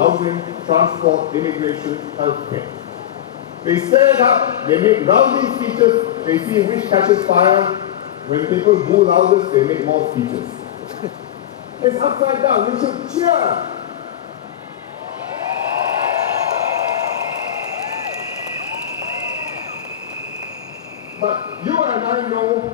housing, transport, immigration, healthcare. They stir it up, they make rousing speeches, they see which catches fire. When people boo loudest, they make more speeches. It's upside down, we should cheer. But you and I know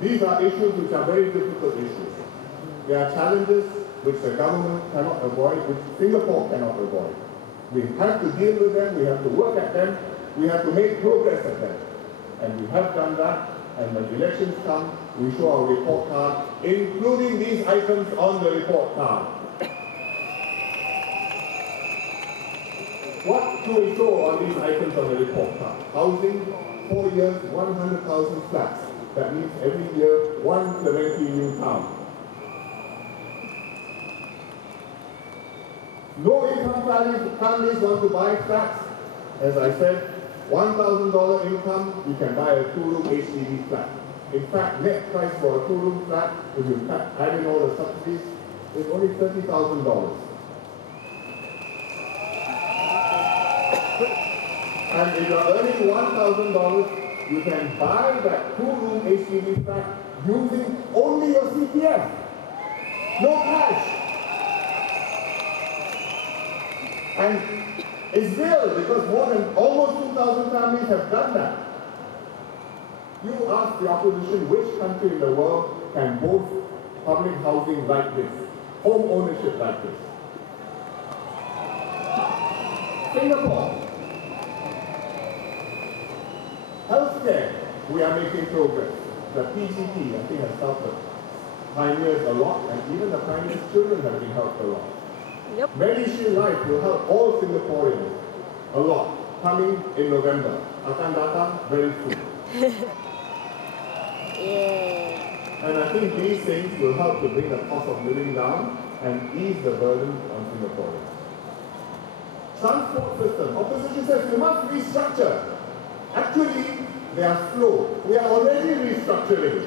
these are issues which are very difficult issues. There are challenges which the government cannot avoid, which Singapore cannot avoid. We have to deal with them, we have to work at them, we have to make progress at them. And we have done that, and when elections come, we show our report card, including these items on the report card. What do we show on these items on the report card? Housing, 4 years, 100,000 flats. That means every year, 170 new towns. Low-income families want to buy flats. As I said, $1,000 income, you can buy a 2-room HDB flat. In fact, net price for a 2-room flat, if you add in all the subsidies, is only $30,000. And if you're earning $1,000, you can buy that 2-room HDB flat using only your CPF. No cash. And it's real because more than almost 2,000 families have done that. You ask the opposition which country in the world can boast public housing like this, home ownership like this. Singapore. Healthcare, we are making progress. The PGP, I think, has helped the pioneers a lot, and even the pioneers' children have been helped a lot. Yep. MediShield Life will help all Singaporeans a lot, coming in November. Akan datang very soon. Yeah. And I think these things will help to bring the cost of living down and ease the burden on Singaporeans. Transport system. Opposition says we must restructure. Actually, they are slow. We are already restructuring.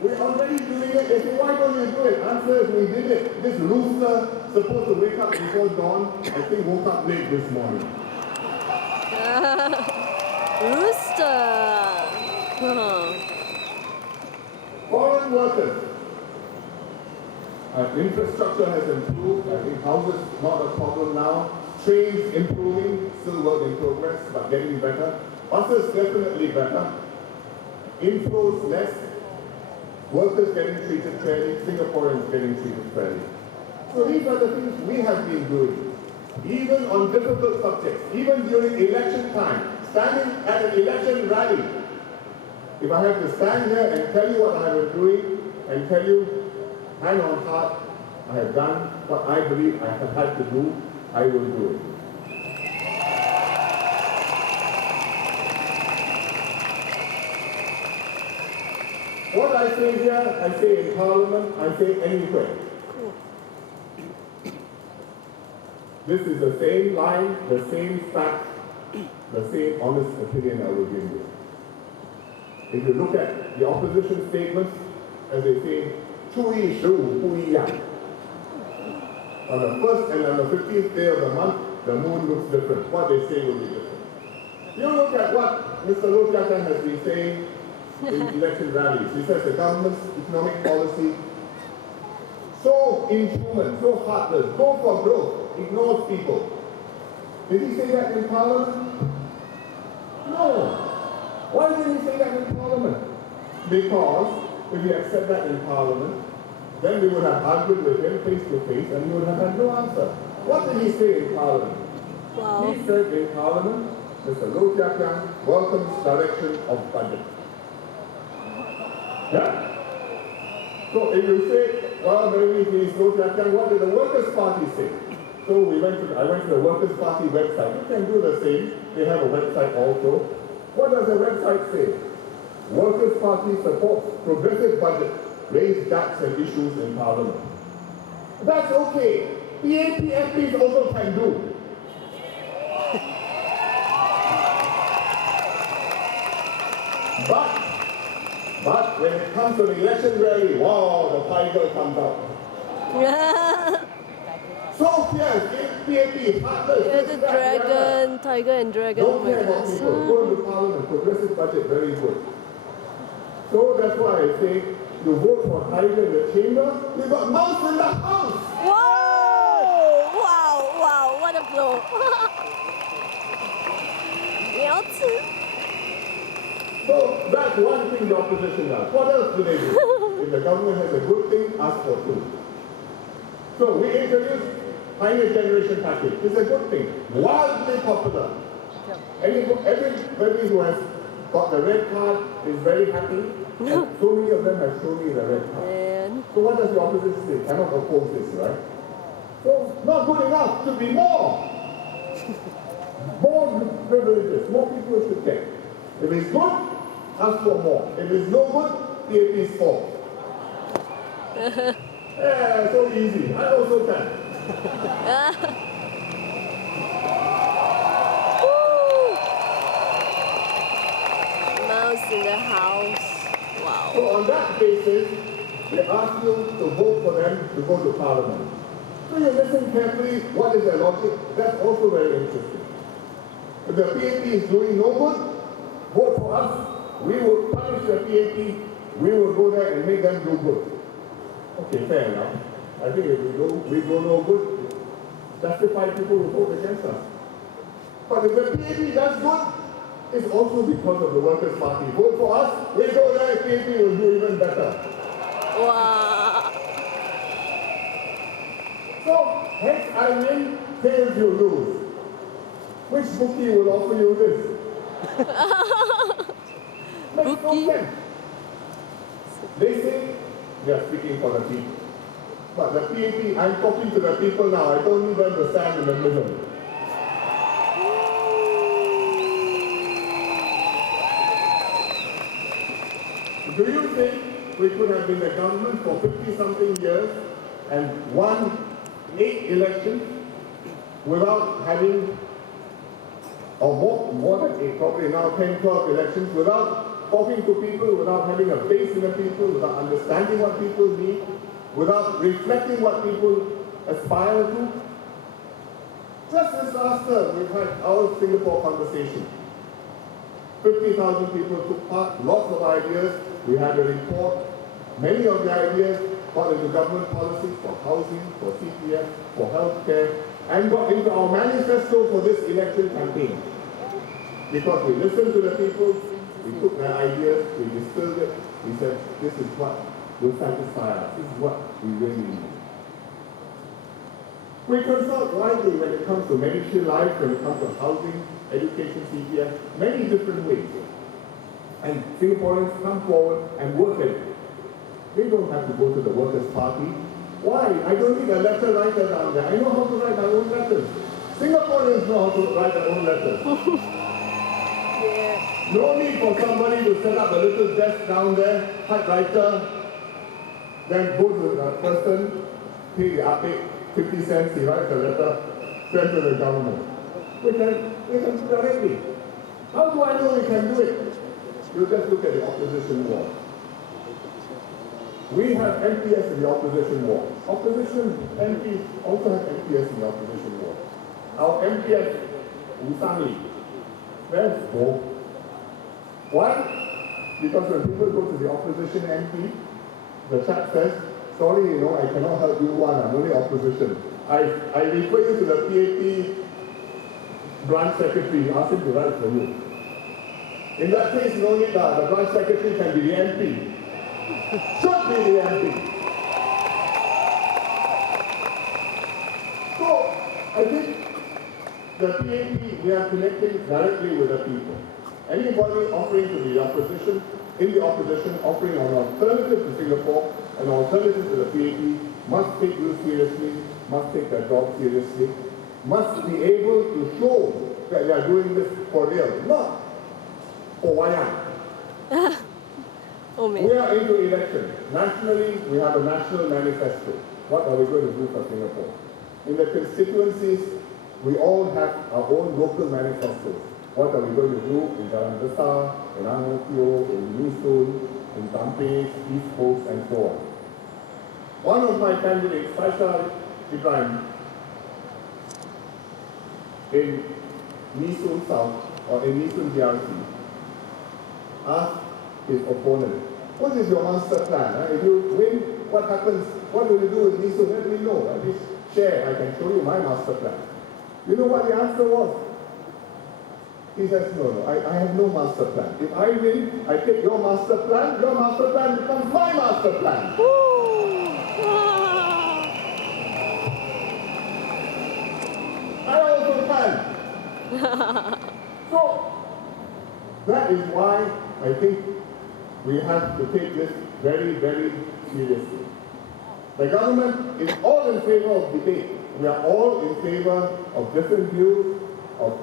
We're already doing it. They say, why don't you do it? Answer is, we did it. This rooster supposed to wake up before dawn, I think woke up late this morning. Rooster. Foreign workers. Infrastructure has improved. I think houses not a problem now. Trains improving, still work in progress, but getting better. Buses definitely better. Inflows less. Workers getting treated fairly, Singaporeans getting treated fairly. So these are the things we have been doing. Even on difficult subjects, even during election time, standing at an election rally. If I have to stand here and tell you what I have been doing, and tell you, hand on heart, I have done what I believe I have had to do, I will do it. What I say here, I say in Parliament, I say anywhere. This is the same line, the same fact, the same honest opinion I will give you. If you look at the opposition statements, as they say, 初一十五不一样. On the first and on the 15th day of the month, the moon looks different. What they say will be different. You look at what Mr. Loong has been saying in election rallies. He says the government's economic policy so inhuman, so heartless, go for growth, ignores people. Did he say that in Parliament? No. Why did he say that in Parliament? Because if he had said that in Parliament, then we would have argued with him face to face and he would have had no answer. What did he say in Parliament? Wow. He said in Parliament, Mr. Loong welcomes direction of budget. Yeah? So if you say, well, maybe he's Loong, what did the Workers' Party say? So I went to the Workers' Party website. You can do the same. They have a website also. What does the website say? Workers' Party supports progressive budget, raise tax and issues in Parliament. That's okay. PAP MPs also can do. But But when it comes to the election rally, wow, the tiger comes out. So fierce, PAP, heartless. Yeah, the dragon, tiger and dragon. Don't Oh my care about goodness. people. Go to Parliament, progressive budget, very good. So that's why I say, you vote for tiger in the chamber, you got mouse in the house. Whoa! Wow, wow, what a blow. 你要吃 So that's one thing the opposition does. What else do they do? If the government has a good thing, ask for two. So we introduced Pioneer Generation Package. It's a good thing. Wildly popular. Everybody who has got the red card is very happy. And so many of them have shown me the red card. Man. So what does the opposition say? Cannot oppose this, right? So not good enough. Should be more. More privileges. More people should get. If it's good, ask for more. If it's no good, PAP's fault. Yeah, so easy. I also can. Woo! Mouse in the house. Wow. So on that basis, they ask you to vote for them to go to Parliament. So you listen carefully, what is their logic? That's also very interesting. If the PAP is doing no good, vote for us. We will punish the PAP. We will go there and make them do good. Okay, fair enough. I think if we do no good, justified people will vote against us. But if the PAP does good, it's also because of the Workers' Party. Vote for us, we go there, PAP will do even better. Wow. So, heads I win, tails you lose. Which bookie will offer you this? Makes no Bookie? sense. They say they are speaking for the people. But the PAP, I'm talking to the people now. I don't need them to stand in the middle. Do you think we could have been the government for 50-something years and won 8 elections without having, or more than 8, probably now 10, 12 elections, without talking to people, without having a base in the people, without understanding what people need, without reflecting what people aspire to? Just this last term, we've had our Singapore conversation. 50,000 people took part, lots of ideas. We had a report. Many of the ideas got into government policies for housing, for CPF, for healthcare, and got into our manifesto for this election campaign. Because we listened to the people, we took their ideas, we distilled it, we said, this is what will satisfy us, this is what we really need. We consult widely when it comes to medicine life, when it comes to housing, education, CPF, many different ways. And Singaporeans come forward and work at it. They don't have to go to the Workers' Party. Why? I don't need a letter writer down there. I know how to write my own letters. Singaporeans know how to write their own letters. Yeah. No need for somebody to set up a little desk down there, typewriter, then go to the person, pay the APIC, 50 cents, he writes a letter, send to the government. We can do directly. How do I know we can do it? You just look at the opposition war. We have MPS in the opposition war. Opposition MPs also have MPS in the opposition war. Our MPS, Usami, there's both. Why? Because when people go to the opposition MP, the chap says, sorry, I cannot help you one, I'm only opposition. I refer you to the PAP branch secretary, ask him to write for you. In that case, no need, the branch secretary can be the MP. Should be the MP. So, I think the PAP, we are connecting directly with the people. Anybody offering to the opposition, in the opposition, offering an alternative to Singapore, an alternative to the PAP, must take you seriously, must take their job seriously, must be able to show that they are doing this for real, not for wayang. Oh man. We are into election. Nationally, we have a national manifesto. What are we going to do for Singapore? In the constituencies, we all have our own local manifestos. What are we going to do in Jalan Besar, in Ang Mo Kio, in New Soon, in Tampere, East Coast, and so on. One of my candidates, Faisal Ibrahim, in Nisun South, or in Nisun DRC, asked his opponent, what is your master plan? If you win, what happens? What will you do with Nisun? Let me know. At least share. I can show you my master plan. You know what the answer was? He says, no, I have no master plan. If I win, I take your master plan becomes my master plan. I also can. So, that is why I think we have to take this very, very seriously. The government is all in favor of debate. We are all in favor of different views, of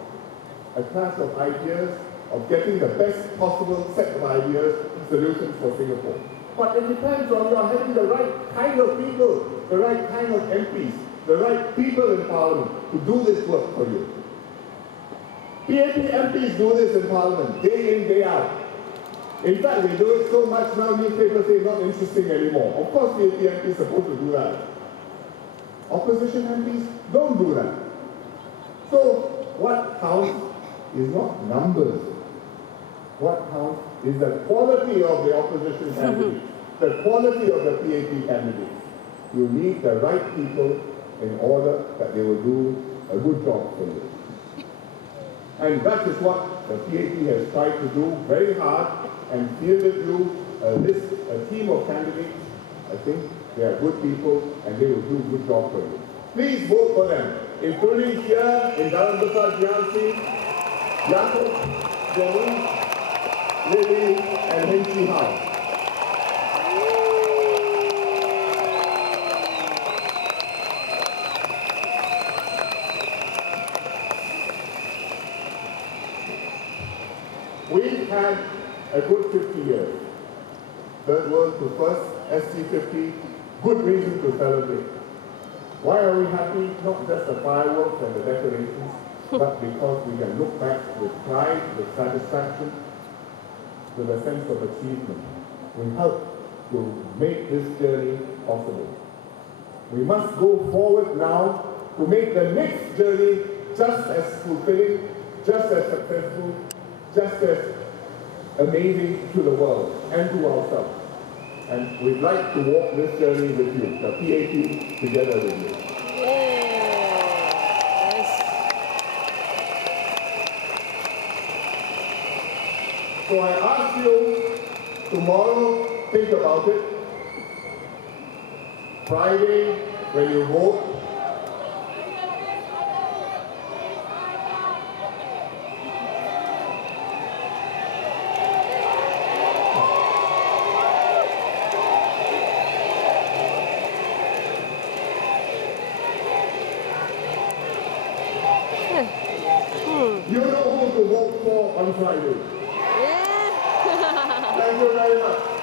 a clash of ideas, of getting the best possible set of ideas, solutions for Singapore. But it depends on your having the right kind of people, the right kind of MPs, the right people in Parliament to do this work for you. PAP MPs do this in Parliament, day in, day out. In fact, they do it so much now, newspapers say it's not interesting anymore. Of course, PAP MPs are supposed to do that. Opposition MPs don't do that. So, what counts is not numbers. What counts is the quality of the opposition candidates, the quality of the PAP candidates. You need the right people in order that they will do a good job for you. And that is what the PAP has tried to do very hard and fielded you a team of candidates. I think they are good people and they will do a good job for you. Please vote for them, including here in Jalan Besar GRC, Yaakob, Loong, Lily, and Hsien House. We've had a good 50 years. Third world to first, SC50, good reason to celebrate. Why are we happy? Not just the fireworks and the decorations, but because we can look back with pride, with satisfaction, with a sense of achievement. We help to make this journey possible. We must go forward now to make the next journey just as fulfilling, just as successful, just as amazing to the world and to ourselves. And we'd like to walk this journey with you, the PAP, together with you. So I ask you tomorrow, think about it. Friday, when you vote, you know who to vote for on Friday. Yeah. Thank you very much.